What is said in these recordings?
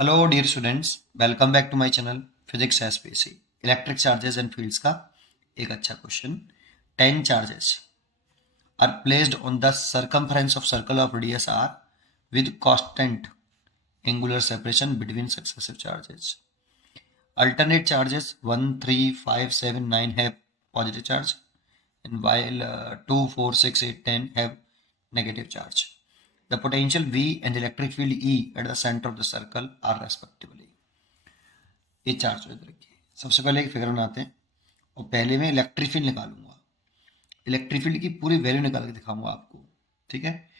Hello dear students, welcome back to my channel physics SPC. Electric charges and fields का एक अच्छा question. 10 charges are placed on the circumference of circle of radius R with constant angular separation between successive charges. Alternate charges 1, 3, 5, 7, 9 have positive charge, and while 2, 4, 6, 8, 10 have negative charge. The potential V and electric field E at the center of the circle are respectively. ये charge याद रखिए। सबसे पहले एक figure बनाते हैं और पहले मैं इलेक्ट्रिक फील्ड निकालूंगा। इलेक्ट्रिक फील्ड की पूरी वैल्यू निकाल के दिखाऊंगा आपको, ठीक है।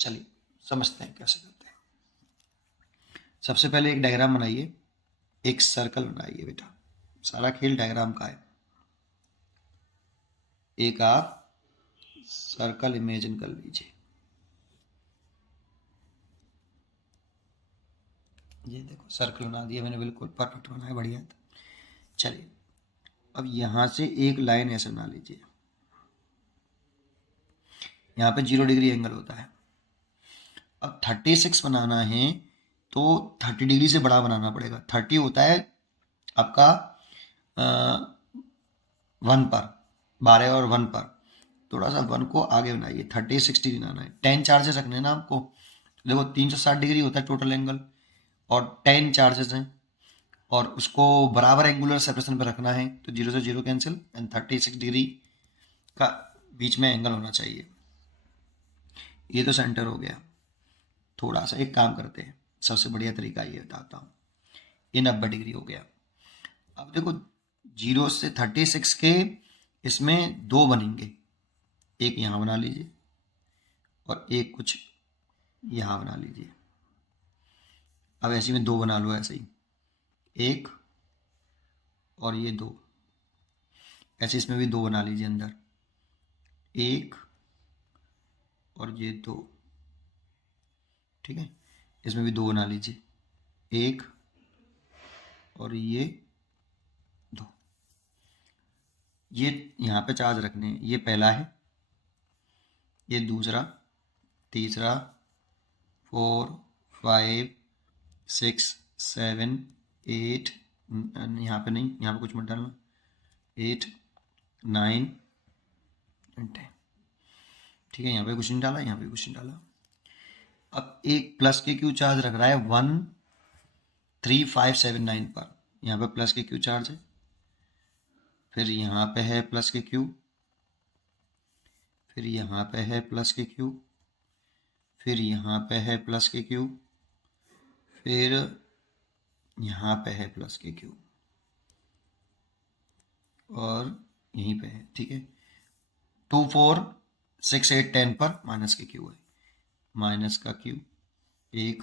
चलिए समझते हैं कैसे करते हैं। सबसे पहले एक डायग्राम बनाइए, एक सर्कल बनाइए बेटा। सारा खेल डायग्राम का है। एक आप सर्कल इमेजिन कर लीजिए। ये देखो सर्कल बना दिया मैंने, बिल्कुल परफेक्ट बनाया, बढ़िया। चलिए अब यहां से एक लाइन ऐसे बना लीजिए। यहाँ पे 0 डिग्री एंगल होता है। अब 36 बनाना है तो 30 डिग्री से बड़ा बनाना पड़ेगा। 30 होता है आपका 1 पर, 12 और 1 पर। थोड़ा सा 1 को आगे बनाइए। 30 60 डिग्री बनाना है। 10 चार्जेस रखने हैं ना आपको। देखो 360 डिग्री होता है टोटल एंगल और 10 चार्जेस हैं और उसको बराबर एंगुलर सेपरेशन पर रखना है। तो 0 से 0 कैंसिल एंड 36 डिग्री का बीच में एंगल होना चाहिए। ये तो सेंटर हो गया। थोड़ा सा एक काम करते हैं, सबसे बढ़िया तरीका ये बताता हूँ। ये 90 डिग्री हो गया। अब देखो 0 से 36 के इसमें दो बनेंगे। एक यहाँ बना लीजिए और एक कुछ यहाँ बना लीजिए। अब ऐसे में दो बना लो, ऐसे ही एक और ये दो। ऐसे इसमें भी दो बना लीजिए, अंदर एक और ये दो, ठीक है। इसमें भी दो बना लीजिए, एक और ये दो। ये यहाँ पे चार्ज रखने हैं। ये पहला है, ये दूसरा, तीसरा, 4, 5, 6, 7, 8, यहाँ पे नहीं, यहाँ पे कुछ मत डालना, 8, 9 एंड 10, ठीक है। यहाँ पे कुछ नहीं डाला, यहाँ पे कुछ नहीं डाला। अब एक प्लस के क्यू चार्ज रख रहा है 1, 3, 5, 7, 9 पर। यहाँ पे प्लस के क्यू चार्ज है। फिर यहाँ पे है प्लस के क्यू, फिर यहाँ पे है प्लस के क्यू, फिर यहाँ पे है प्लस के क्यू, फिर यहाँ पे है प्लस के क्यू और यहीं पे है, ठीक है। 2, 4, 6, 8, 10 पर माइनस के क्यू है। माइनस का क्यू एक,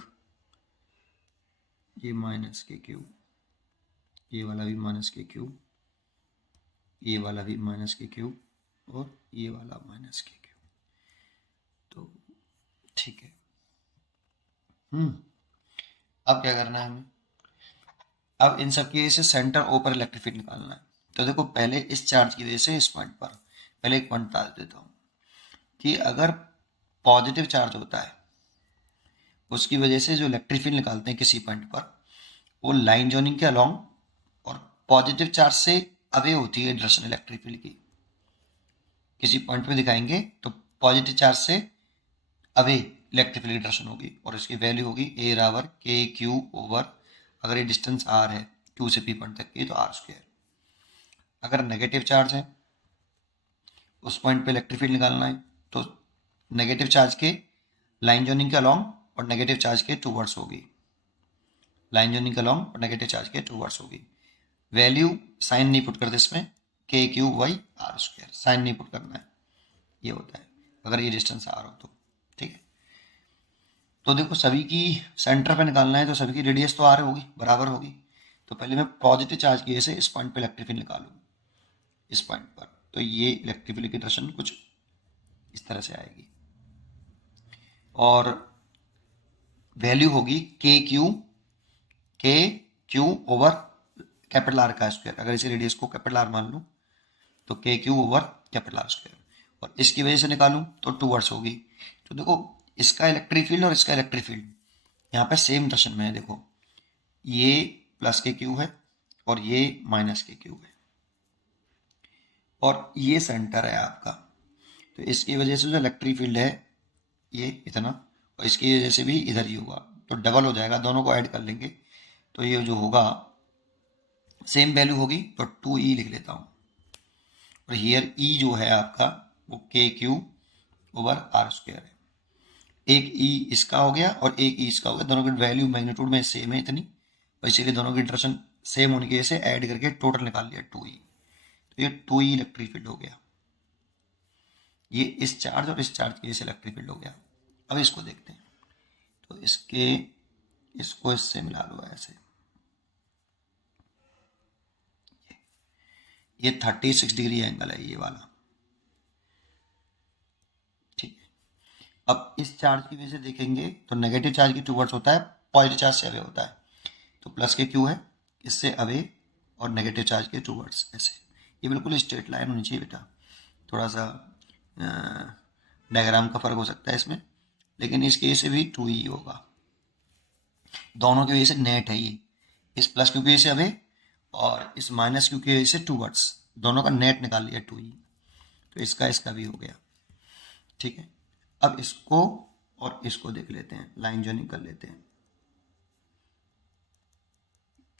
ये माइनस के क्यू, ये वाला भी माइनस के क्यू, ये वाला भी माइनस के क्यू और ये वाला माइनस के क्यू। तो ठीक है। अब क्या करना है हमें? अब इन सब की वजह से सेंटर ओपर इलेक्ट्रिक फील्ड निकालना है। तो देखो पहले इस चार्ज की वजह से इस पॉइंट पर पहले एक पॉइंट डाल देता हूँ कि अगर पॉजिटिव चार्ज होता है उसकी वजह से जो इलेक्ट्रिक फील्ड निकालते हैं किसी पॉइंट पर, वो लाइन जॉइनिंग के अलोंग और पॉजिटिव चार्ज से अवे होती है डायरेक्शन इलेक्ट्रिक फील्ड की। किसी पॉइंट पे दिखाएंगे तो पॉजिटिव चार्ज से अवे इलेक्ट्रिक फील्ड की डायरेक्शन होगी और इसकी वैल्यू होगी ए बराबर के क्यू ओवर, अगर ये डिस्टेंस आर है क्यू से पी पॉइंट तक की, तो आर स्क्वायर। अगर नेगेटिव चार्ज है उस पॉइंट पे इलेक्ट्रिक फील्ड निकालना है तो नेगेटिव चार्ज के लाइन जॉइनिंग के अलोंग और नेगेटिव चार्ज के टूवर्ड्स होगी। लाइन जॉइनिंग के अलोंग और नेगेटिव चार्ज के टूवर्ड्स होगी। वैल्यू साइन नहीं पुट करते इसमें, K Q by R square, sign नहीं पुट करना है। ये होता है अगर ये डिस्टेंस आर हो तो, ठीक है। तो देखो सभी की सेंटर पे निकालना है तो सभी की रेडियस तो आर होगी, बराबर होगी। तो पहले मैं पॉजिटिव चार्ज की वजह से इस पॉइंट पे इलेक्ट्रिक फील्ड निकालूं, इस पॉइंट पर। तो ये इलेक्ट्रिक फील्ड की डायरेक्शन कुछ इस तरह से आएगी और वैल्यू होगी के क्यू ओवर कैपिटल आर का स्क्वायर। अगर इसे रेडियस को कैपिटल आर मान लूँ तो के Q over capital R square, और इसकी वजह से निकालूं तो टूवर्ड्स होगी। तो देखो इसका इलेक्ट्रिक फील्ड और इसका इलेक्ट्रिक फील्ड यहाँ पे सेम दर्शन में है, देखो ये प्लस के क्यू है और ये माइनस के क्यू है और ये सेंटर है आपका। तो इसकी वजह से जो इलेक्ट्रिक फील्ड है ये इतना, और इसकी वजह से भी इधर ही होगा, तो डबल हो जाएगा, दोनों को ऐड कर लेंगे तो ये जो होगा सेम वैल्यू होगी, तो 2E लिख लेता हूँ। और हियर E जो है आपका वो के क्यू ओवर आर स्क्वायर है। एक E इसका हो गया और एक E इसका हो गया, दोनों की वैल्यू मैग्नीट्यूड में सेम है इतनी, और इसीलिए दोनों की डायरेक्शन सेम होने की वजह से ऐड करके टोटल निकाल लिया 2E। तो ये 2E इलेक्ट्रिक फील्ड हो गया, ये इस चार्ज और इस चार्ज की वजह से इलेक्ट्रिक फील्ड हो गया। अब इसको देखते हैं, तो इसको इससे मिला लो ऐसे, ये 36 डिग्री एंगल है ये वाला, ठीक है। अब इस चार्ज की वजह से देखेंगे तो नेगेटिव चार्ज की टूवर्ड्स होता है, पॉजिटिव चार्ज से अवे होता है, तो प्लस के क्यू है इससे अवे और नेगेटिव चार्ज के टूवर्ड्स ऐसे। ये बिल्कुल स्ट्रेट लाइन होनी चाहिए बेटा, थोड़ा सा डायग्राम का फर्क हो सकता है इसमें, लेकिन इस केस से भी 2E होगा, दोनों की वजह से नेट है ये, इस प्लस क्यू की वजह से अवे और इस माइनस क्यू की वजह से टूवर्ड्स, दोनों का नेट निकाल लिया 2E, तो इसका भी हो गया, ठीक है। अब इसको और इसको देख लेते हैं, लाइन जॉइनिंग कर लेते हैं,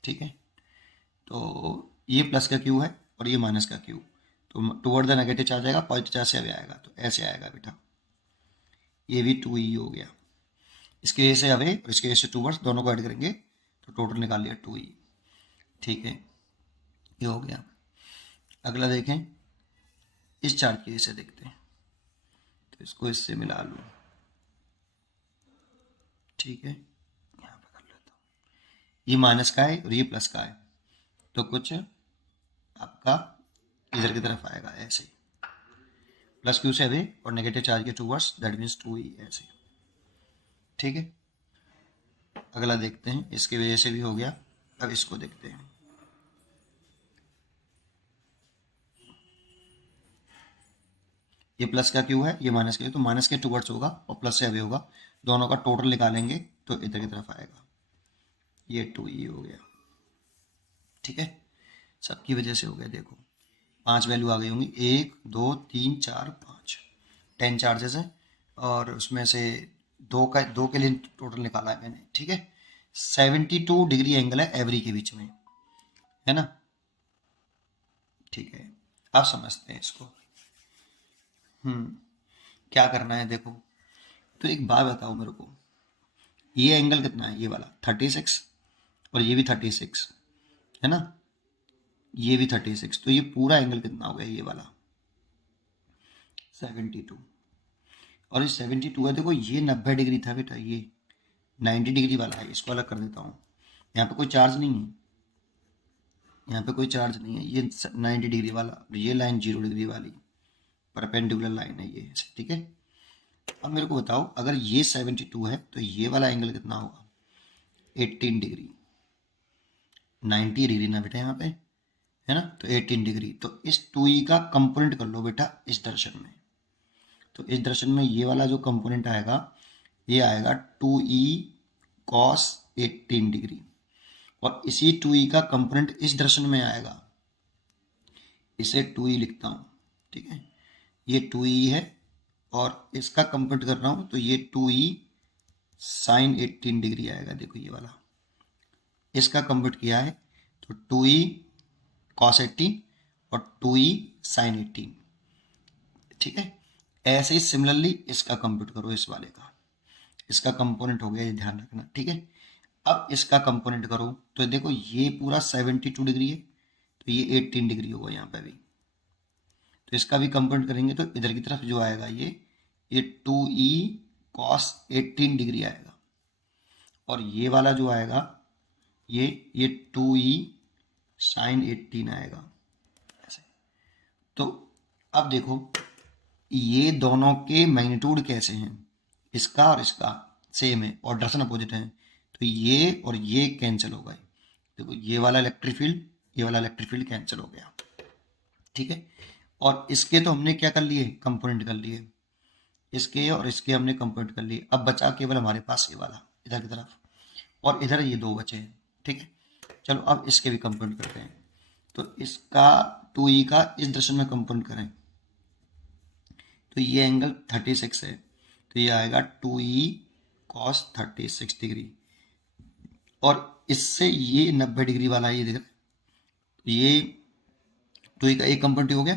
ठीक है। तो ये प्लस का क्यू है और ये माइनस का क्यू, तो टुवर्ड द नेगेटिव चार्ज आएगा, पॉजिटिव चार्ज से अवे आएगा, तो ऐसे आएगा बेटा, ये भी 2E हो गया, इसके वजह से अवे और इसके वजह से टूवर्ड्स, दोनों को ऐड करेंगे तो टोटल निकाल लिया 2E, ठीक है, ये हो गया। अगला देखें, इस चार्ज की वजह से देखते हैं, तो इसको इससे मिला लूँ, ठीक है, यहाँ पे कर लेता हूँ, ये माइनस का है और ये प्लस का है, तो कुछ आपका इधर की तरफ आएगा ऐसे, प्लस क्यू से अवे और नेगेटिव चार्ज के टूवर्ड्स, दैट मीन्स 2E ऐसे, ठीक है। अगला देखते हैं, इसकी वजह से भी हो गया, अब इसको देखते हैं, ये प्लस का क्यू है, ये माइनस का, तो माइनस के टूवर्ड्स होगा और प्लस से अवे होगा, दोनों का टोटल निकालेंगे तो इधर की तरफ आएगा, ये 2E हो गया, ठीक है। सबकी वजह से हो गया, देखो 5 वैल्यू आ गई होंगी, 1 2 3 4 5, 10 चार्जेस हैं और उसमें से दो के लिए टोटल निकाला है मैंने, ठीक है। 72 डिग्री एंगल है एवरी के बीच में, है ना, ठीक है। आप समझते हैं इसको, क्या करना है देखो, तो एक बात बताओ मेरे को, ये एंगल कितना है, ये वाला 36 और ये भी 36 है ना, ये भी 36, तो ये पूरा एंगल कितना हो गया, ये वाला 72, और ये 72 है, देखो ये 90 डिग्री था बेटा, ये 90 डिग्री वाला है, इसको अलग कर देता हूँ, यहाँ पे कोई चार्ज नहीं है, यहाँ पे कोई चार्ज नहीं है, ये 90 डिग्री वाला, ये लाइन 0 डिग्री वाली परपेंडिकुलर लाइन है ये, ठीक है। अब मेरे को बताओ, अगर ये 72 है तो ये वाला एंगल कितना होगा, 18 डिग्री, 90 डिग्री ना बेटा यहाँ पे, है ना, तो 18 डिग्री, तो इस 2E का कंपोनेंट कर लो बेटा इस दर्शन में, तो इस दर्शन में ये वाला जो कंपोनेंट आएगा ये आएगा 2E cos 18 डिग्री, और इसी 2E का कंपोनेंट इस दर्शन में आएगा, इसे 2E लिखता हूँ, ठीक है, ये 2E है और इसका कंपोनेंट कर रहा हूँ, तो ये 2E sin 18 डिग्री आएगा, देखो ये वाला, इसका कंप्यूट किया है तो 2E cos 18 और 2E sin 18, ठीक है। ऐसे ही सिमिलरली इसका कंप्यूट करो, इस वाले का, इसका कंपोनेंट हो गया, ये ध्यान रखना, ठीक है। अब इसका कंपोनेंट करो तो देखो ये पूरा 72 डिग्री है, तो ये 18 डिग्री होगा यहाँ पे भी, तो इसका भी कंपोनेंट करेंगे तो इधर की तरफ जो आएगा ये 2E cos 18 डिग्री आएगा, और ये वाला जो आएगा ये 2E sin 18 आएगा ऐसे। तो अब देखो ये दोनों के मैग्नीट्यूड कैसे हैं, इसका और इसका सेम है और डायरेक्शन अपोजिट है, तो ये और ये कैंसिल हो गए, देखो ये वाला इलेक्ट्रिक फील्ड, ये वाला इलेक्ट्रिक फील्ड कैंसिल हो गया, ठीक है। और इसके तो हमने क्या कर लिए, कंपोनेंट कर लिए, इसके और इसके हमने कंपोनेंट कर लिए, अब बचा केवल हमारे पास ये वाला इधर की तरफ, और इधर ये 2 बचे हैं, ठीक है। चलो अब इसके भी कंपाउंड करते हैं। तो इसका 2e का इस डायरेक्शन में कंपाउंड करें तो ये एंगल 36 है, तो ये आएगा 2e cos 36 डिग्री। और इससे ये 90 डिग्री वाला है, ये देख ये 2e का एक कंपाउंड हो गया,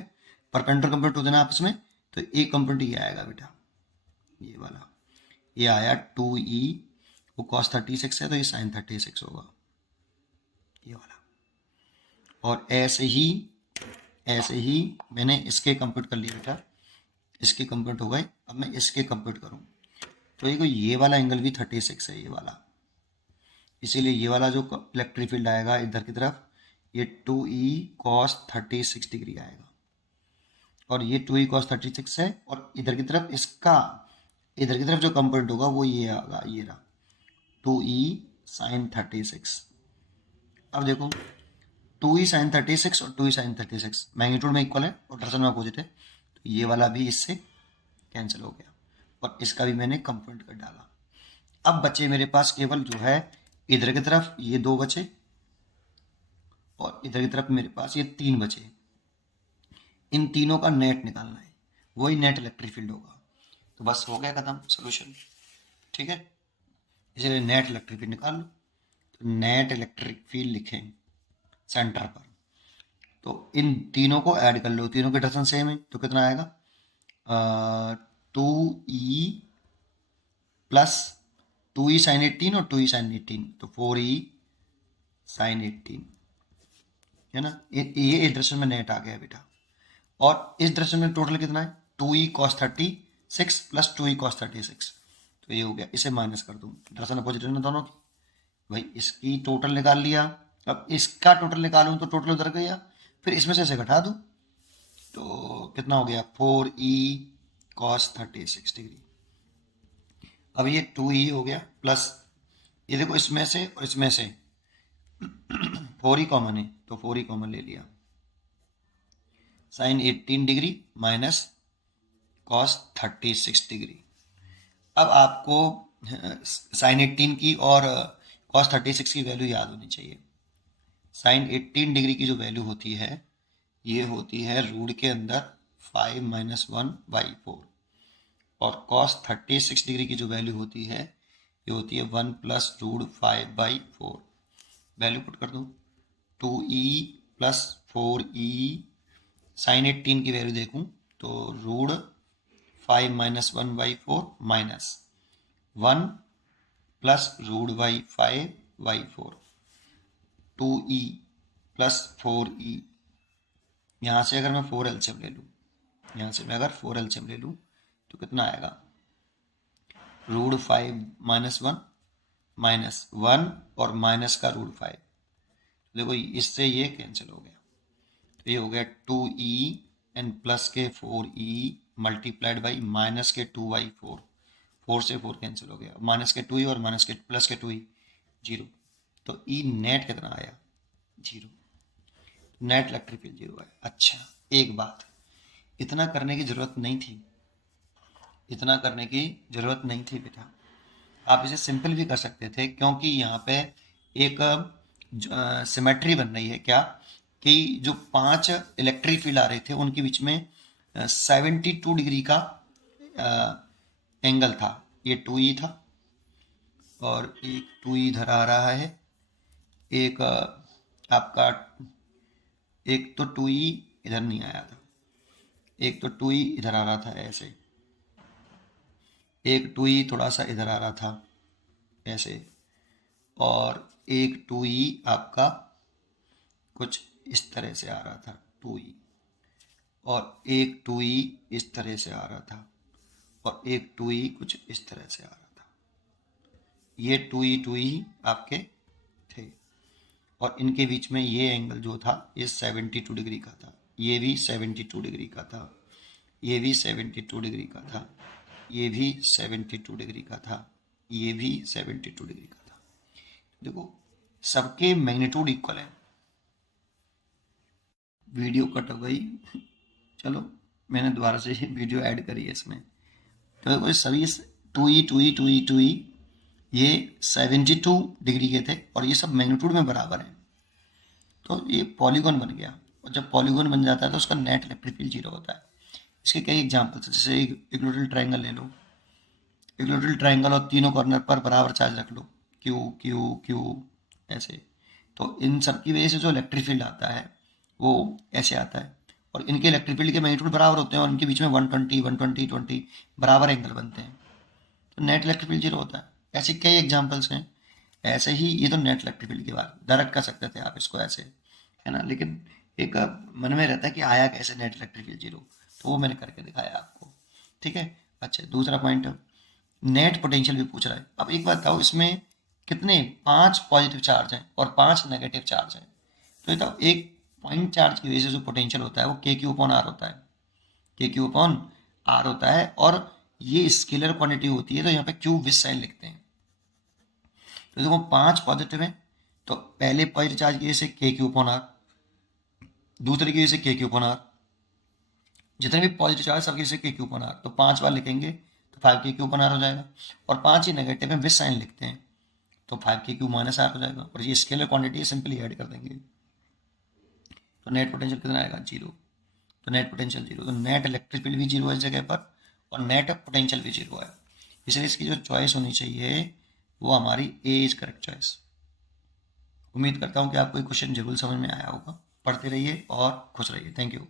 परपेंडिकुलर कंपाउंड हो देना आपस में, तो एक कंपाउंड ये आएगा बेटा, ये वाला, ये आया 2e, वो cos 36 है तो ये sin 36 होगा, ये वाला। और ऐसे ही मैंने इसके कंप्यूट कर लिए बेटा, इसके कंप्यूट हो गए। अब मैं इसके कंप्यूट करूं तो ये वाला एंगल भी 36 है, ये वाला, इसीलिए ये वाला जो इलेक्ट्रिक फील्ड आएगा इधर की तरफ, ये 2e cos 36 डिग्री आएगा। और ये 2e cos 36 है, और इधर की तरफ इसका, इधर की तरफ जो कंपोनेंट होगा वो ये आएगा, ये रहा 2e sin 36। अब देखो 2e sin 36 और 2e sin 36 मैग्नीट्यूड में इक्वल है और डायरेक्शन में अपोजिट है, तो ये वाला भी इससे कैंसिल हो गया और इसका भी मैंने कंपोनेंट कर डाला। अब बचे मेरे पास केवल जो है इधर की तरफ ये 2 बचे और इधर की तरफ मेरे पास ये 3 बचे। इन तीनों का नेट निकालना है, वही नेट इलेक्ट्रिक फील्ड होगा। तो बस हो गया खत्म सोल्यूशन, ठीक है। इसलिए नेट इलेक्ट्रिक फील्ड निकाल लो। तो नेट इलेक्ट्रिक फील्ड लिखें सेंटर पर, तो इन तीनों को ऐड कर लो, तीनों के डायरेक्शन सेम है, तो कितना आएगा 2e प्लस 2e sin 18 और 2e sin 18, तो 4e sin 18 है ना। ये डायरेक्शन में नेट आ गया बेटा। और इस डायरेक्शन में टोटल कितना है 2e cos 36 plus 2e cos 36, तो ये हो गया। इसे माइनस कर दूं, डायरेक्शन अपोजिट है ना दोनों की, भाई इसकी टोटल निकाल लिया। अब इसका टोटल निकालूं तो टोटल उधर गया, फिर इसमें से इसे घटा दूं तो कितना हो गया 4e cos 36 डिग्री। अब ये 2e हो गया प्लस, ये देखो इसमें से और इसमें से 4e कॉमन है तो 4e कॉमन ले लिया, sin 18 degree minus cos 36 degree. अब आपको sin 18 की और cos 36 की वैल्यू याद होनी चाहिए। sin 18 डिग्री की जो वैल्यू होती है ये होती है रूट के अंदर 5 - 1/4, और cos 36 डिग्री की जो वैल्यू होती है ये होती है 1 + √5/4। वैल्यू पुट कर दो, 2e प्लस 4e, sin 18 की वैल्यू देखूं तो √5 - 1/4 minus 1 plus √5/4, 2e plus 4e। यहाँ से अगर मैं 4 एलसीएम ले लूँ, यहाँ से मैं अगर 4 एलसीएम ले लूँ तो कितना आएगा √5 - 1 माइनस 1 और माइनस का √5, देखो इससे ये कैंसिल हो गया, तो ये हो गया 2e एंड प्लस के 4e मल्टीप्लाइड बाई माइनस के 2/4, 4 से 4 कैंसिल हो गया, माइनस के 2e और माइनस के प्लस के 2e 0, तो ई नेट कितना आया 0, नेट इलेक्ट्रिक फील्ड 0 है। अच्छा एक बात, इतना करने की जरूरत नहीं थी, इतना करने की जरूरत नहीं थी बेटा, आप इसे सिंपल भी कर सकते थे, क्योंकि यहाँ पे एक सिमेट्री बन रही है क्या कि जो 5 इलेक्ट्रिक फील्ड आ रहे थे उनके बीच में 72 डिग्री का एंगल था, ये 2e था और एक 2e इधर आ रहा है, एक आपका एक तो 2e इधर नहीं आया था, एक तो 2e इधर आ रहा था ऐसे, एक 2e थोड़ा सा इधर आ रहा था ऐसे, और एक 2e आपका कुछ इस तरह से आ रहा था 2e, और एक 2e इस तरह से आ रहा था, और एक 2e कुछ इस तरह से आ रहा था। ये 2e आपके थे, और इनके बीच में ये एंगल जो था ये 72 डिग्री का था, ये भी 72 डिग्री का था, ये भी 72 डिग्री का था, ये भी 72 डिग्री का था, ये भी 72 डिग्री का था। देखो सबके मैग्नीट्यूड इक्वल है। वीडियो कट हो गई, चलो मैंने दोबारा से वीडियो ऐड करी है इसमें। तो देखो सभी 2e ये 72 डिग्री के थे और ये सब मैग्नीट्यूड में बराबर हैं, तो ये पॉलीगॉन बन गया। और जब पॉलीगॉन बन जाता है तो उसका नेट इलेक्ट्रिक फील्ड जीरो होता है। इसके कई एग्जाम्पल्स हैं, जैसे इक्विलेटरल ट्रायंगल ले लो, इक्विलेटरल ट्रायंगल और तीनों कॉर्नर पर बराबर चार्ज रख लो, क्यू क्यू क्यू ऐसे, तो इन सब की वजह से जो इलेक्ट्रिक फील्ड आता है वो ऐसे आता है, और इनके इलेक्ट्रिक फील्ड के मैग्नीट्यूड बराबर होते हैं और इनके बीच में 120 120 20 बराबर एंगल बनते हैं, तो नेट इलेक्ट्रिक फील्ड जीरो होता है। ऐसे कई एग्जाम्पल्स हैं। ऐसे ही ये तो नेट इलेक्ट्रिक फील्ड की बात डायरेक्ट कर सकते थे आप इसको ऐसे, है ना, लेकिन एक मन में रहता है कि आया कैसे नेट इलेक्ट्रिक फील्ड जीरो, तो वो मैंने करके दिखाया आपको। ठीक है। अच्छा, दूसरा पॉइंट, नेट पोटेंशियल भी पूछ रहा है। अब एक बात बताओ, इसमें कितने 5 पॉजिटिव चार्ज हैं और 5 नेगेटिव चार्ज हैं, तो ये तो एक पॉइंट चार्ज की वजह से जो पोटेंशियल होता है वो के क्यू अपॉन आर होता है, के क्यू अपॉन आर होता है, और ये स्केलर क्वांटिटी होती है तो यहाँ पे क्यू विद साइन लिखते हैं। तो देखो 5 पॉजिटिव है, तो पहले पॉजिटिव चार्ज की वजह से के क्यू अपॉन आर, दूसरे की वजह से के क्यू अपॉन आर, जितने भी पॉजिटिव चार्ज सबकी वजह से के क्यू अपॉन आर, तो 5 बार लिखेंगे तो 5 के क्यू अपॉन आर हो जाएगा, और 5 ही नेगेटिव है विद साइन लिखते हैं तो 5 के क्यू माइनस आर हो जाएगा, और ये स्केलर क्वांटिटी है, सिंपली ऐड कर देंगे, तो नेट पोटेंशियल कितना आएगा, जीरो। तो नेट पोटेंशियल जीरो, तो नेट इलेक्ट्रिक फील्ड भी जीरो है इस जगह पर और नेट पोटेंशियल भी जीरो है, इसलिए इसकी जो चॉइस होनी चाहिए वो हमारी ए इज करेक्ट चॉइस। उम्मीद करता हूँ कि आपको ये क्वेश्चन जरूर समझ में आया होगा। पढ़ते रहिए और खुश रहिए। Thank you.